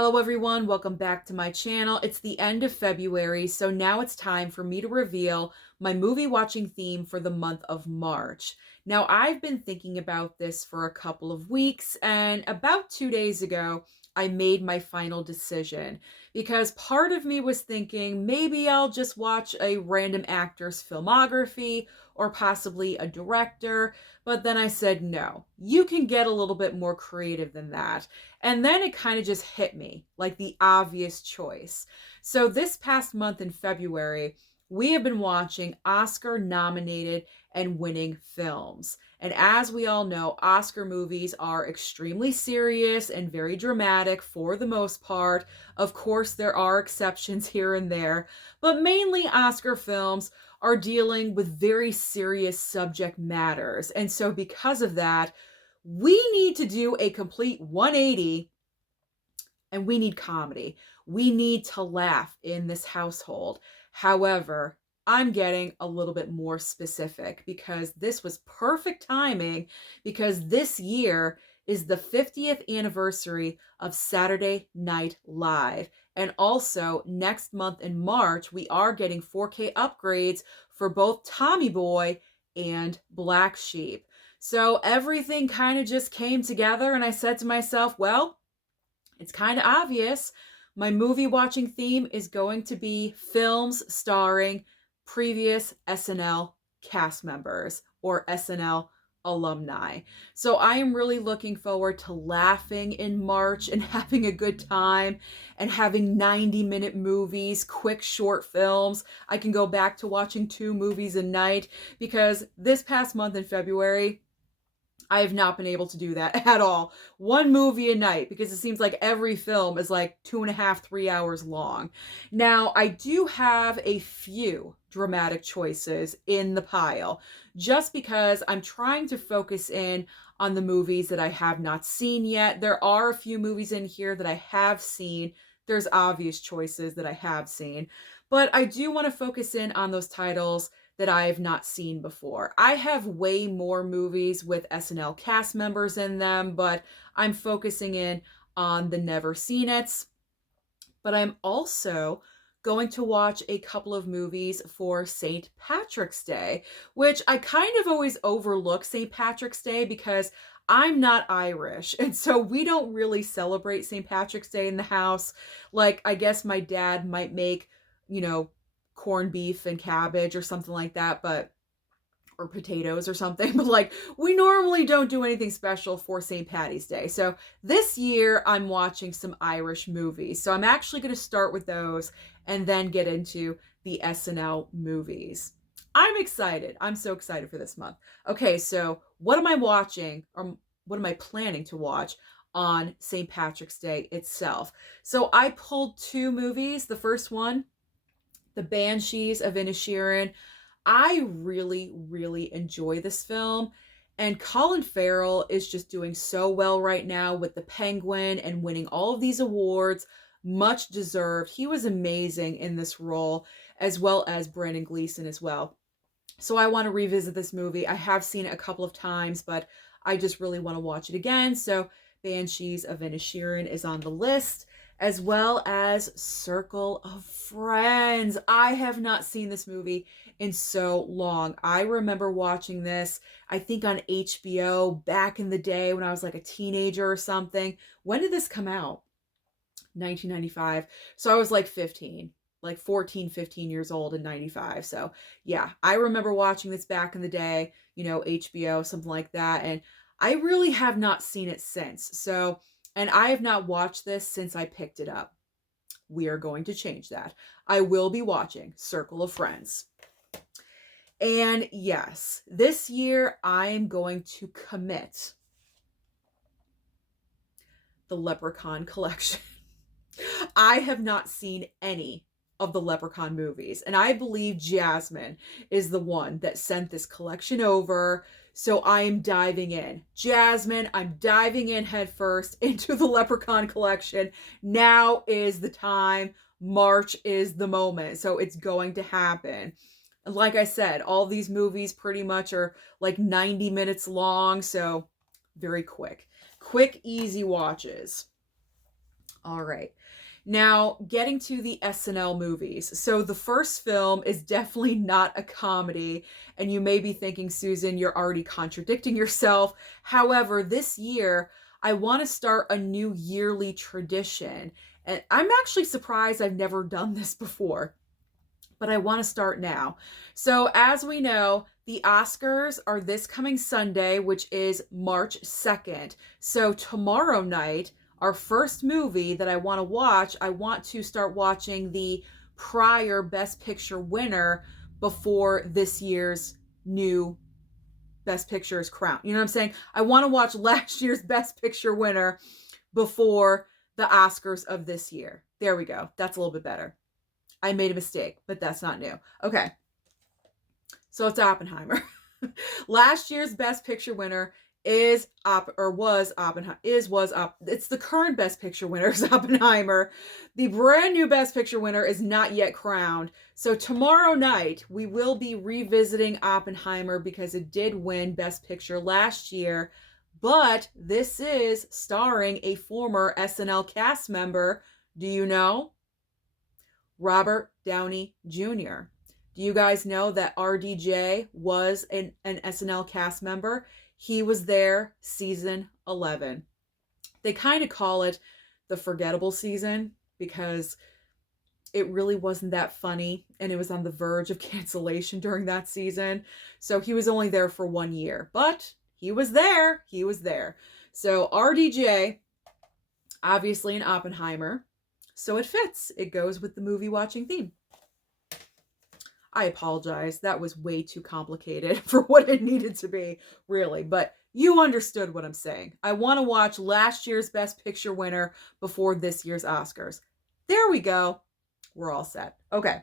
Hello everyone, welcome back to my channel. It's the end of February, so now it's time for me to reveal my movie watching theme for the month of March. Now, I've been thinking about this for a couple of weeks, and about 2 days ago, I made my final decision because part of me was thinking maybe I'll just watch a random actor's filmography or possibly a director, but then I said no. You can get a little bit more creative than that. And then it kind of just hit me like the obvious choice. So this past month in February, we have been watching Oscar nominated and winning films. And as we all know, Oscar movies are extremely serious and very dramatic for the most part. Of course, there are exceptions here and there, but mainly Oscar films are dealing with very serious subject matters. And so because of that, we need to do a complete 180 and we need comedy. We need to laugh in this household. However, I'm getting a little bit more specific because this was perfect timing because this year is the 50th anniversary of Saturday Night Live. And also, next month in March, we are getting 4K upgrades for both Tommy Boy and Black Sheep. So everything kind of just came together, and I said to myself, well, it's kind of obvious. My movie watching theme is going to be films starring previous SNL cast members or SNL alumni. So I am really looking forward to laughing in March and having a good time and having 90-minute movies, quick short films. I can go back to watching 2 movies a night because this past month in February, I have not been able to do that at all. 1 movie a night because it seems like every film is like 2.5, 3 hours long. Now, I do have a few dramatic choices in the pile just because I'm trying to focus in on the movies that I have not seen yet. There are a few movies in here that I have seen. There's obvious choices that I have seen, but I do want to focus in on those titles that I have not seen before. I have way more movies with SNL cast members in them, but I'm focusing in on the never seen it's. But I'm also going to watch a couple of movies for St. Patrick's Day, which I kind of always overlook St. Patrick's Day because I'm not Irish. And so we don't really celebrate St. Patrick's Day in the house. Like, I guess my dad might make, you know, corned beef and cabbage or something like that, but or potatoes or something, but like we normally don't do anything special for St. Patty's Day. So this year I'm watching some Irish movies. So I'm actually going to start with those and then get into the SNL movies. I'm excited. I'm so excited for this month. Okay, so what am I watching or what am I planning to watch on St. Patrick's Day itself? So I pulled 2 movies. The first one, The Banshees of Inisherin. I really, really enjoy this film. And Colin Farrell is just doing so well right now with The Penguin and winning all of these awards. Much deserved. He was amazing in this role, as well as Brandon Gleeson as well. So I want to revisit this movie. I have seen it a couple of times, but I just really want to watch it again. So Banshees of Inisherin is on the list, as well as Circle of Friends. I have not seen this movie in so long. I remember watching this, I think on HBO back in the day when I was like a teenager or something. When did this come out? 1995. So I was like 15, like 14, 15 years old in 95. So yeah, I remember watching this back in the day, you know, HBO, something like that. And I really have not seen it since. So, and I have not watched this since I picked it up. We are going to change that. I will be watching Circle of Friends. And yes, this year I am going to commit the Leprechaun collection. I have not seen any of the Leprechaun movies, and I believe Jasmine is the one that sent this collection over, so I am diving in. Jasmine, I'm diving in headfirst into the Leprechaun collection. Now is the time. March is the moment, so it's going to happen. Like I said, all these movies pretty much are like 90 minutes long, so very quick. Quick, easy watches. All right. Now, getting to the SNL movies. So, the first film is definitely not a comedy. And you may be thinking, Susan, you're already contradicting yourself. However, this year, I want to start a new yearly tradition. And I'm actually surprised I've never done this before, but I want to start now. So, as we know, the Oscars are this coming Sunday, which is March 2nd. So, tomorrow night, our first movie that I want to watch, I want to start watching the prior Best Picture winner before this year's new Best Picture is crowned. You know what I'm saying? I want to watch last year's Best Picture winner before the Oscars of this year. There we go. That's a little bit better. I made a mistake, but that's not new. Okay. So it's Oppenheimer. Last year's Best Picture winner it's the current Best Picture winner is Oppenheimer. The brand new Best Picture winner is not yet crowned. So tomorrow night we will be revisiting Oppenheimer because it did win Best Picture last year, but this is starring a former SNL cast member. Do you know? Robert Downey Jr. Do you guys know that RDJ was an SNL cast member? He was there season 11. They kind of call it the forgettable season because it really wasn't that funny and it was on the verge of cancellation during that season. So he was only there for 1 year, but he was there. He was there. So RDJ, obviously an Oppenheimer. So it fits. It goes with the movie watching theme. I apologize. That was way too complicated for what it needed to be, really. But you understood what I'm saying. I want to watch last year's Best Picture winner before this year's Oscars. There we go. We're all set. Okay.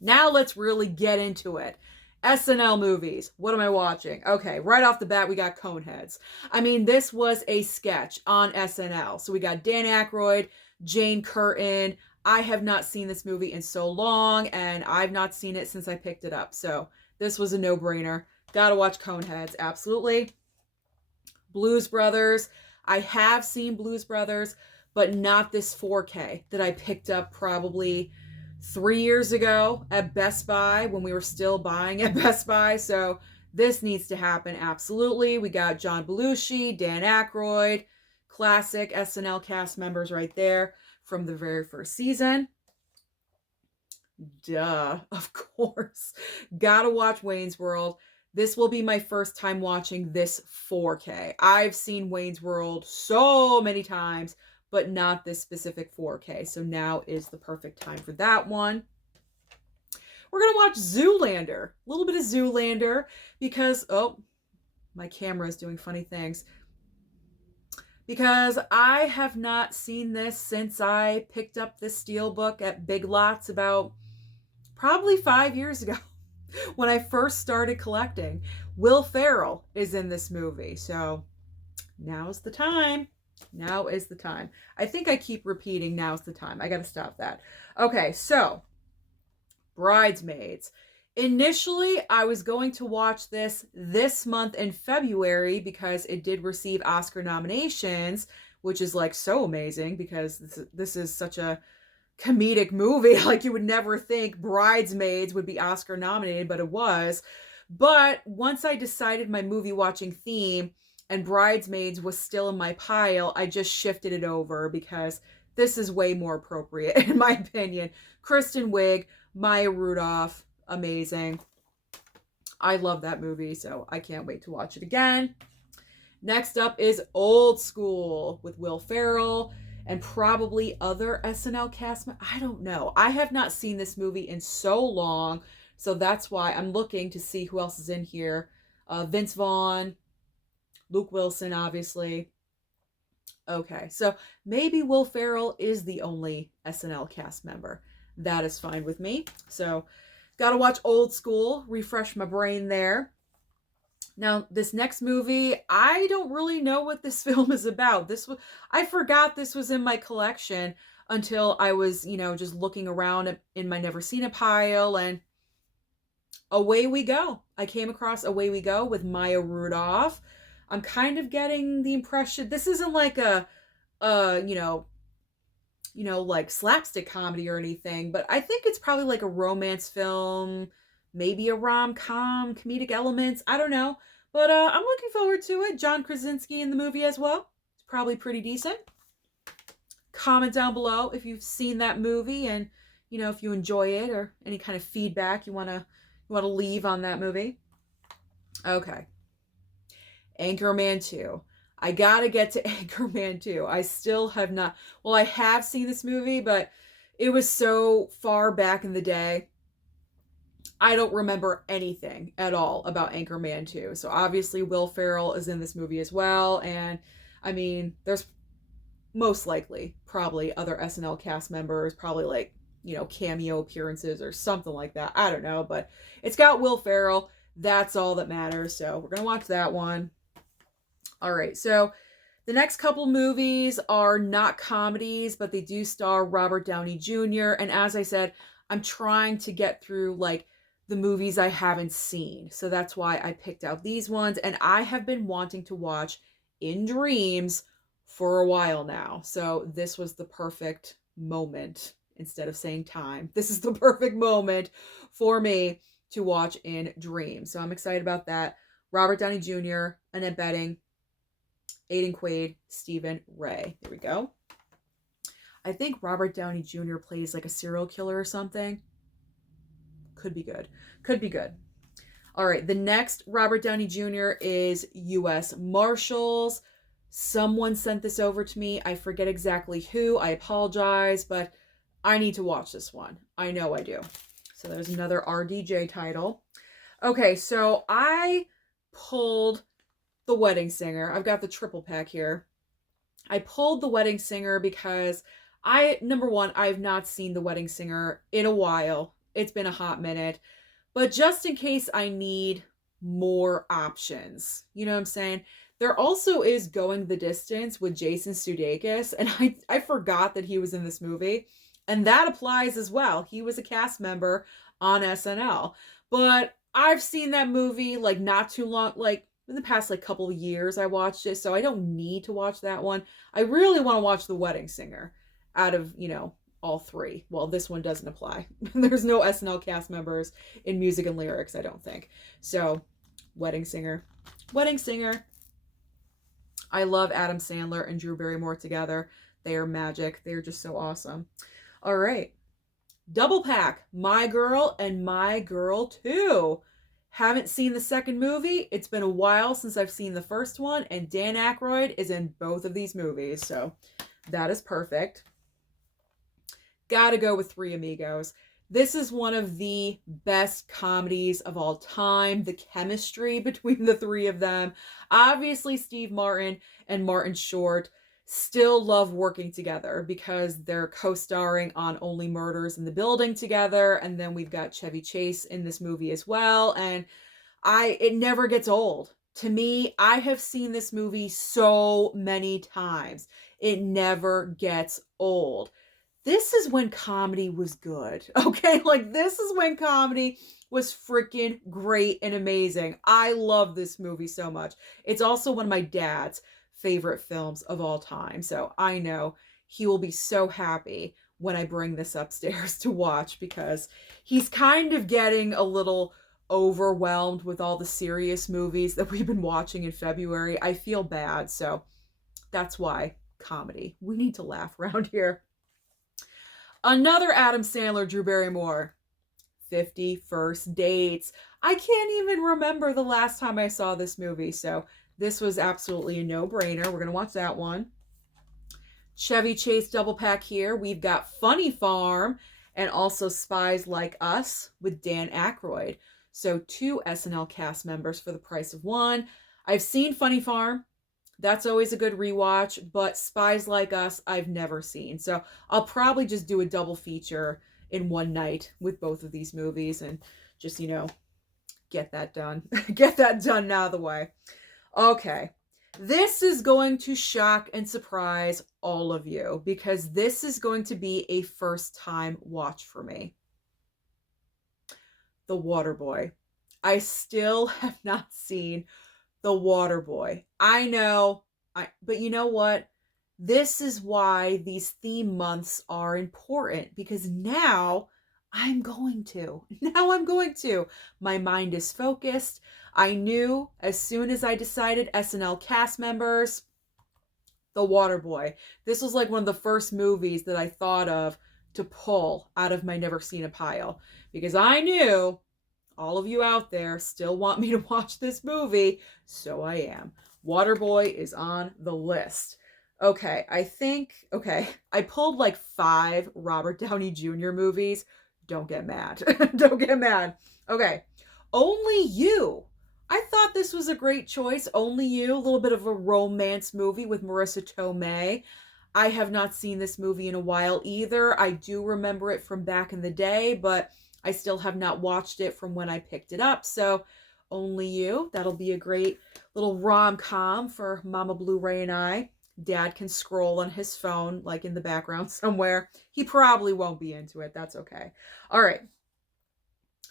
Now let's really get into it. SNL movies. What am I watching? Okay, right off the bat, we got Coneheads. I mean, this was a sketch on SNL. So we got Dan Aykroyd, Jane Curtin. I have not seen this movie in so long, and I've not seen it since I picked it up. So this was a no-brainer. Gotta watch Coneheads, absolutely. Blues Brothers. I have seen Blues Brothers, but not this 4K that I picked up probably 3 years ago at Best Buy when we were still buying at Best Buy. So this needs to happen, absolutely. We got John Belushi, Dan Aykroyd, classic SNL cast members right there from the very first season. Duh, of course. Gotta watch Wayne's World. This will be my first time watching this 4K. I've seen Wayne's World so many times, but not this specific 4K. So now is the perfect time for that one. We're going to watch Zoolander. A little bit of Zoolander because, oh, my camera is doing funny things. Because I have not seen this since I picked up this steelbook at Big Lots about probably 5 years ago when I first started collecting. Will Ferrell is in this movie, so now's the time. Now is the time. I think I keep repeating now's the time. I got to stop that. Okay, so Bridesmaids. Initially, I was going to watch this month in February because it did receive Oscar nominations, which is like so amazing because this is such a comedic movie. Like you would never think Bridesmaids would be Oscar nominated, but it was. But once I decided my movie watching theme and Bridesmaids was still in my pile, I just shifted it over because this is way more appropriate in my opinion. Kristen Wiig, Maya Rudolph, amazing. I love that movie, so I can't wait to watch it again. Next up is Old School with Will Ferrell and probably other SNL cast members. I don't know. I have not seen this movie in so long, so that's why I'm looking to see who else is in here. Vince Vaughn, Luke Wilson, obviously. Okay, so maybe Will Ferrell is the only SNL cast member. That is fine with me. So gotta watch Old School, refresh my brain there. Now, this next movie, I don't really know what this film is about. I forgot this was in my collection until I was, just looking around in my never seen it pile, and away we go. I came across Away We Go with Maya Rudolph. I'm kind of getting the impression this isn't like a like slapstick comedy or anything, but I think it's probably like a romance film, maybe a rom-com, comedic elements. I don't know. But I'm looking forward to it. John Krasinski in the movie as well. It's probably pretty decent. Comment down below if you've seen that movie and if you enjoy it or any kind of feedback you want to leave on that movie. Okay. Anchorman 2. I gotta get to Anchorman 2. I still have not. Well, I have seen this movie, but it was so far back in the day. I don't remember anything at all about Anchorman 2. So obviously Will Ferrell is in this movie as well. And I mean, there's most likely probably other SNL cast members, probably like, cameo appearances or something like that. I don't know, but it's got Will Ferrell. That's all that matters. So we're going to watch that one. All right. So the next couple movies are not comedies, but they do star Robert Downey Jr. And as I said, I'm trying to get through like the movies I haven't seen. So that's why I picked out these ones. And I have been wanting to watch In Dreams for a while now. So this was the perfect moment. Instead of saying time, this is the perfect moment for me to watch In Dreams. So I'm excited about that. Robert Downey Jr., Annette Bening, Aidan Quaid, Stephen Ray. There we go. I think Robert Downey Jr. plays like a serial killer or something. Could be good. Could be good. All right. The next Robert Downey Jr. is U.S. Marshals. Someone sent this over to me. I forget exactly who. I apologize, but I need to watch this one. I know I do. So there's another RDJ title. Okay, so I pulled The Wedding Singer. I've got the triple pack here. I pulled The Wedding Singer because number one, I've not seen The Wedding Singer in a while. It's been a hot minute. But just in case I need more options, you know what I'm saying? There also is Going the Distance with Jason Sudeikis, and I forgot that he was in this movie. And that applies as well. He was a cast member on SNL. But I've seen that movie like not too long, like in the past like couple of years I watched it. So I don't need to watch that one. I really want to watch The Wedding Singer out of, all three. Well, this one doesn't apply. There's no SNL cast members in music and lyrics, I don't think. So Wedding Singer. Wedding Singer. I love Adam Sandler and Drew Barrymore together. They are magic. They are just so awesome. All right. Double pack. My Girl and My Girl 2. Haven't seen the second movie. It's been a while since I've seen the first one, and Dan Aykroyd is in both of these movies. So that is perfect. Gotta go with Three Amigos. This is one of the best comedies of all time. The chemistry between the three of them. Obviously, Steve Martin and Martin Short still love working together because they're co-starring on Only Murders in the Building together. And then we've got Chevy Chase in this movie as well. And it never gets old. To me, I have seen this movie so many times. It never gets old. This is when comedy was good, okay? Like, this is when comedy was freaking great and amazing. I love this movie so much. It's also one of my dad's favorite films of all time. So I know he will be so happy when I bring this upstairs to watch because he's kind of getting a little overwhelmed with all the serious movies that we've been watching in February. I feel bad. So that's why comedy. We need to laugh around here. Another Adam Sandler, Drew Barrymore, 50 First Dates. I can't even remember the last time I saw this movie, so this was absolutely a no-brainer. We're going to watch that one. Chevy Chase double pack here. We've got Funny Farm and also Spies Like Us with Dan Aykroyd. So 2 SNL cast members for the price of 1. I've seen Funny Farm. That's always a good rewatch, but Spies Like Us, I've never seen. So I'll probably just do a double feature in one night with both of these movies and just, get that done. Get that done out of the way. Okay. This is going to shock and surprise all of you because this is going to be a first time watch for me. The Waterboy. I still have not seen The Waterboy. I know, but you know what? This is why these theme months are important, because now I'm going to. Now I'm going to. My mind is focused. I knew as soon as I decided SNL cast members, The Waterboy. This was like one of the first movies that I thought of to pull out of my never seen a pile, because I knew all of you out there still want me to watch this movie, so I am. Waterboy is on the list. Okay, I pulled like 5 Robert Downey Jr. movies. Don't get mad. Don't get mad. Okay, Only You. I thought this was a great choice. Only You, a little bit of a romance movie with Marissa Tomei. I have not seen this movie in a while either. I do remember it from back in the day, but I still have not watched it from when I picked it up. So, Only You, that'll be a great little rom-com for Mama Blu-ray and I. Dad can scroll on his phone, like in the background somewhere. He probably won't be into it. That's okay. All right.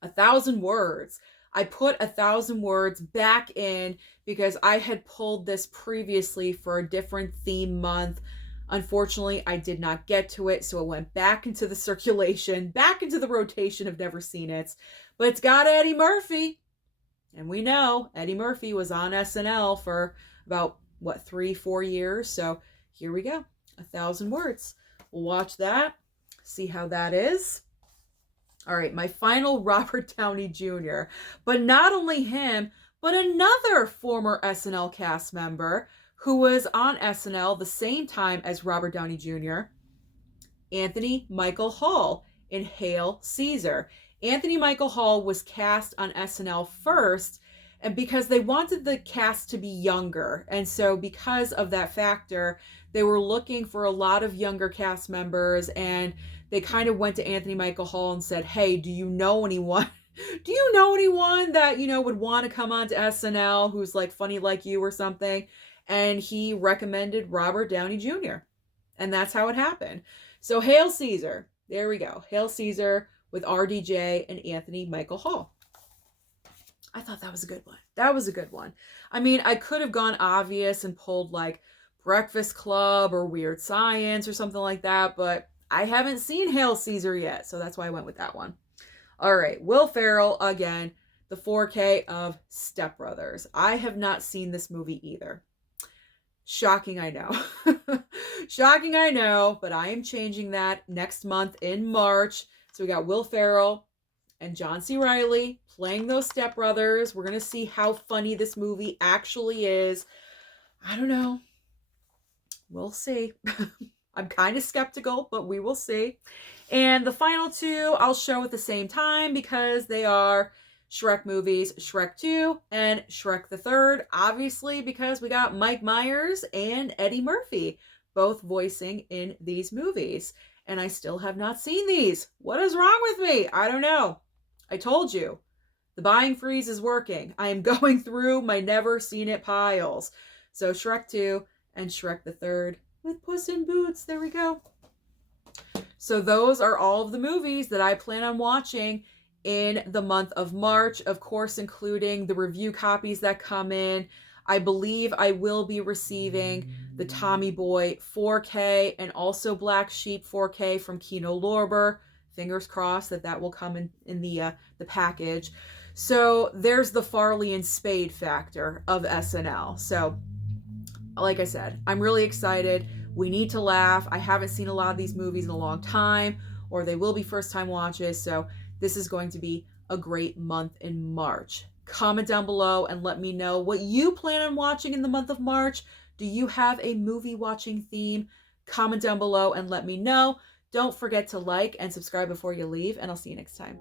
1,000 Words. I put 1,000 Words back in because I had pulled this previously for a different theme month. Unfortunately, I did not get to it, so it went back into the circulation, back into the rotation of Never Seen It. But it's got Eddie Murphy. And we know Eddie Murphy was on SNL for about, 3-4 years. So here we go. 1,000 Words. We'll watch that, see how that is. All right, my final Robert Downey Jr. But not only him, but another former SNL cast member who was on SNL the same time as Robert Downey Jr., Anthony Michael Hall in Hail Caesar. Anthony Michael Hall was cast on SNL first, and because they wanted the cast to be younger. And so because of that factor, they were looking for a lot of younger cast members, and they kind of went to Anthony Michael Hall and said, hey, do you know anyone? Do you know anyone that, would want to come on to SNL who's like funny like you or something? And he recommended Robert Downey Jr. And that's how it happened. So Hail Caesar. There we go. Hail Caesar with RDJ and Anthony Michael Hall. I thought that was a good one. That was a good one. I mean, I could have gone obvious and pulled like Breakfast Club or Weird Science or something like that, but I haven't seen Hail Caesar yet, so that's why I went with that one. All right, Will Ferrell again, the 4K of Step Brothers. I have not seen this movie either. Shocking, I know. Shocking, I know, but I am changing that next month in March. So we got Will Ferrell and John C. Reilly playing those stepbrothers. We're going to see how funny this movie actually is. I don't know. We'll see. I'm kind of skeptical, but we will see. And the final 2 I'll show at the same time because they are Shrek movies, Shrek 2 and Shrek the Third. Obviously, because we got Mike Myers and Eddie Murphy both voicing in these movies. And I still have not seen these. What is wrong with me? I don't know. I told you. The buying freeze is working. I am going through my never seen it piles. So Shrek 2 and Shrek the Third with Puss in Boots. There we go. So those are all of the movies that I plan on watching in the month of March, of course, including the review copies that come in. I believe I will be receiving the Tommy Boy 4K and also Black Sheep 4K from Kino Lorber. Fingers crossed that will come in the package. So there's the Farley and Spade factor of SNL. So like I said, I'm really excited. We need to laugh. I haven't seen a lot of these movies in a long time, or they will be first time watches. So this is going to be a great month in March. Comment down below and let me know what you plan on watching in the month of March. Do you have a movie watching theme? Comment down below and let me know. Don't forget to like and subscribe before you leave, and I'll see you next time.